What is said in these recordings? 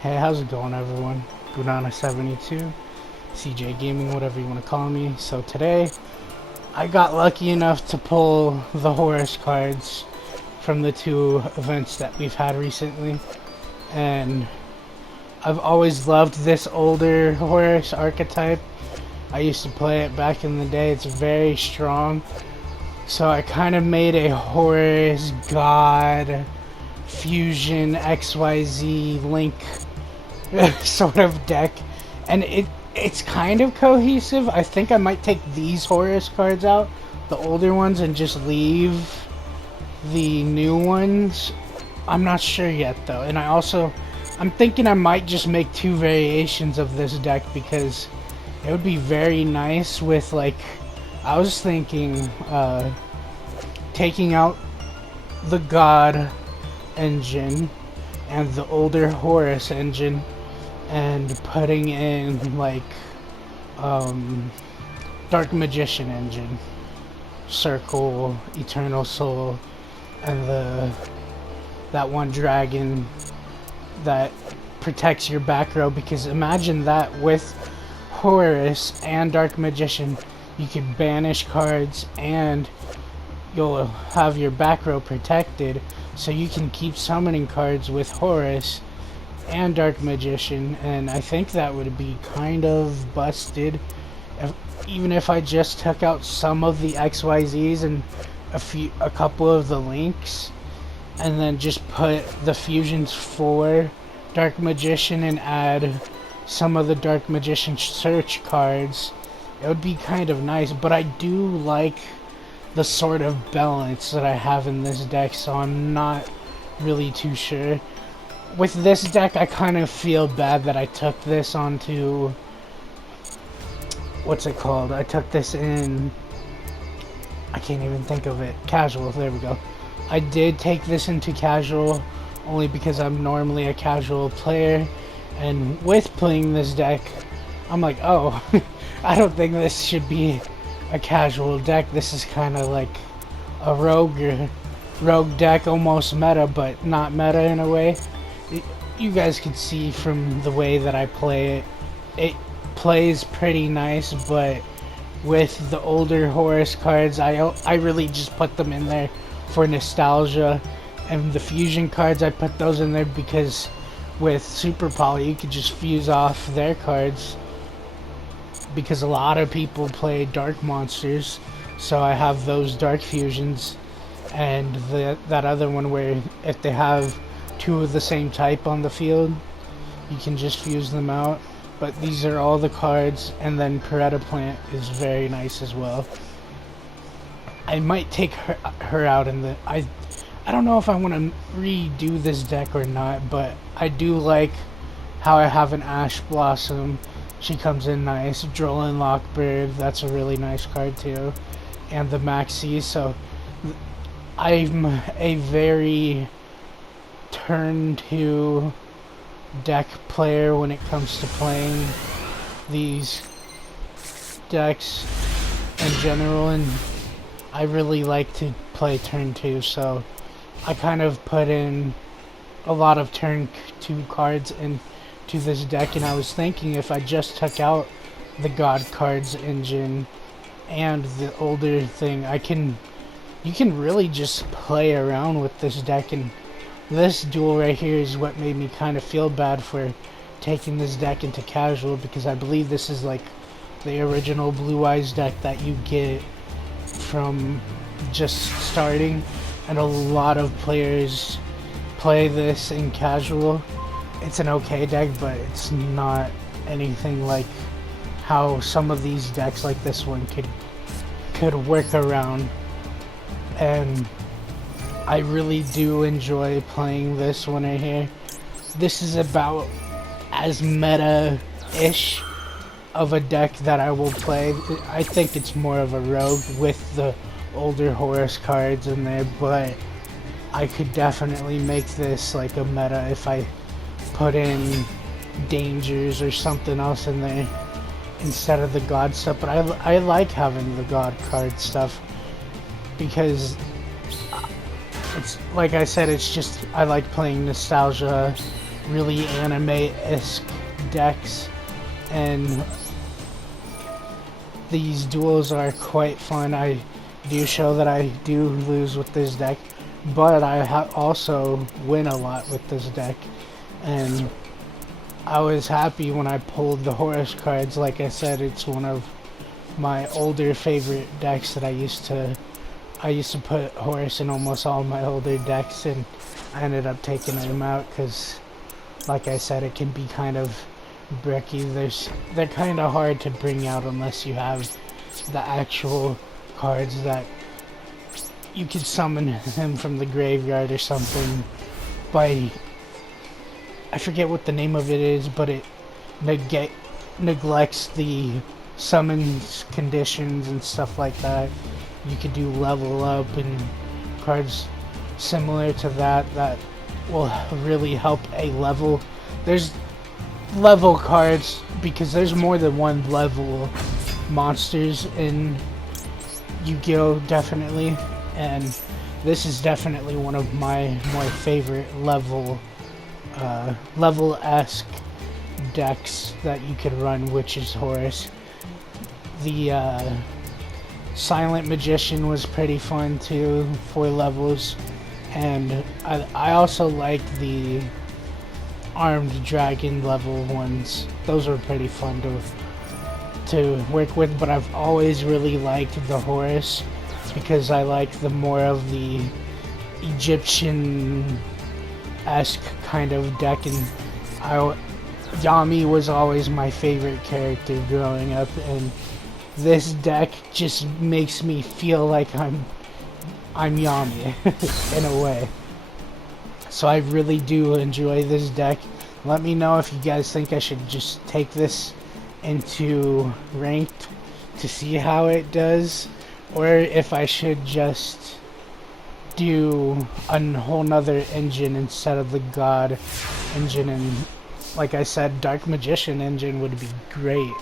Hey, how's it going, everyone? Gunana72, CJ Gaming, whatever you want to call me. So today, I got lucky enough to pull the Horus cards from the two events that we've had recently, and I've always loved this older Horus archetype. I used to play it back in the day. It's very strong. So I kind of made a Horus God Fusion XYZ Link sort of deck, and it's kind of cohesive. I think I might take these Horus cards out, the older ones, and just leave the new ones. I'm not sure yet though, and I'm thinking I might just make two variations of this deck because it would be very nice with, like, I was thinking taking out the God engine and the older Horus engine and putting in, like, Dark Magician engine, Circle, Eternal Soul, and that one dragon that protects your back row. Because imagine that with Horus and Dark Magician, you could banish cards and you'll have your back row protected, so you can keep summoning cards with Horus and Dark Magician. And I think that would be kind of busted even if I just took out some of the XYZs and a couple of the links, and then just put the fusions for Dark Magician and add some of the Dark Magician search cards. It would be kind of nice, but I do like the sort of balance that I have in this deck, so I'm not really too sure. With this deck, I kind of feel bad that I took this onto, what's it called? I took this in, I can't even think of it, casual, there we go. I did take this into casual only because I'm normally a casual player, and with playing this deck, I'm like, oh, I don't think this should be a casual deck. This is kind of like a rogue deck, almost meta, but not meta in a way. You guys can see from the way that I play it, it plays pretty nice, but with the older Horus cards, I really just put them in there for nostalgia, and the fusion cards, I put those in there because with Super Poly you could just fuse off their cards, because a lot of people play dark monsters, so I have those dark fusions, and that other one where if they have two of the same type on the field, you can just fuse them out. But these are all the cards, and then Paretta Plant is very nice as well. I might take her out in the... I don't know if I want to redo this deck or not, but I do like how I have an Ash Blossom. She comes in nice. Drolin Lockbird, that's a really nice card too. And the Maxi, so I'm a very turn 2 deck player when it comes to playing these decks in general, and I really like to play turn 2, so I kind of put in a lot of turn 2 cards into this deck. And I was thinking if I just took out the God cards engine and the older thing, you can really just play around with this deck. And this Dule right here is what made me kind of feel bad for taking this deck into casual, because I believe this is like the original Blue Eyes deck that you get from just starting, and a lot of players play this in casual. It's an okay deck, but it's not anything like how some of these decks like this one could work around. And I really do enjoy playing this one right here. This is about as meta-ish of a deck that I will play. I think it's more of a rogue with the older Horus cards in there, but I could definitely make this like a meta if I put in dangers or something else in there instead of the God stuff. But I like having the God card stuff because it's, like I said, it's just, I like playing nostalgia really anime-esque decks, and these duels are quite fun. I do show that I do lose with this deck, but I also win a lot with this deck, and I was happy when I pulled the Horus cards. Like I said, it's one of my older favorite decks that I used to put Horus in almost all my older decks, and I ended up taking him out because, like I said, it can be kind of bricky. They're kind of hard to bring out unless you have the actual cards that you could summon him from the graveyard or something by, I forget what the name of it is, but it neglects the summons conditions and stuff like that. You could do level up and cards similar to that will really help a level. There's level cards because there's more than one level monsters in Yu-Gi-Oh! Definitely, and this is definitely one of my more favorite level-esque decks that you could run, which is Horus. The Silent Magician was pretty fun too, 4 levels, and I also like the Armed Dragon level ones. Those were pretty fun to work with, but I've always really liked the Horus because I like the more of the Egyptian-esque kind of deck, and Yami was always my favorite character growing up, and this deck just makes me feel like I'm Yami in a way. So I really do enjoy this deck. Let me know if you guys think I should just take this into ranked to see how it does, or if I should just do a whole nother engine instead of the God engine. And like I said, Dark Magician engine would be great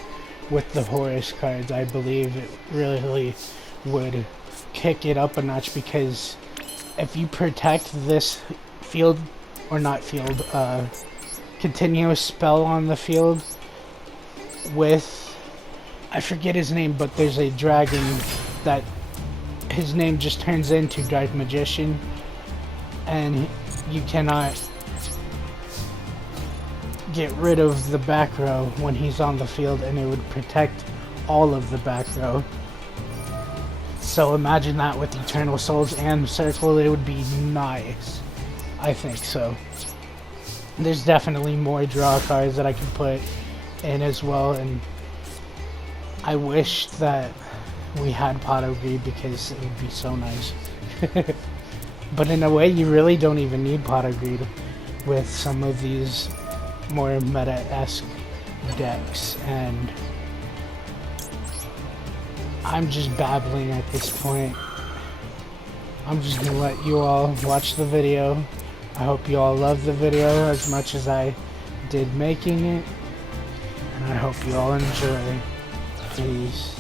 with the Horus cards. I believe it really would kick it up a notch, because if you protect this field, or not field, continuous spell on the field with, I forget his name, but there's a dragon that his name just turns into Dark Magician, and you cannot get rid of the back row when he's on the field, and it would protect all of the back row. So imagine that with Eternal Souls and Circle, it would be nice. I think so. There's definitely more draw cards that I can put in as well, and I wish that we had Pot of Greed because it would be so nice. But in a way, you really don't even need Pot of Greed with some of these more meta-esque decks, and I'm just babbling at this point. I'm just gonna let you all watch the video. I hope you all love the video as much as I did making it, and I hope you all enjoy. Peace.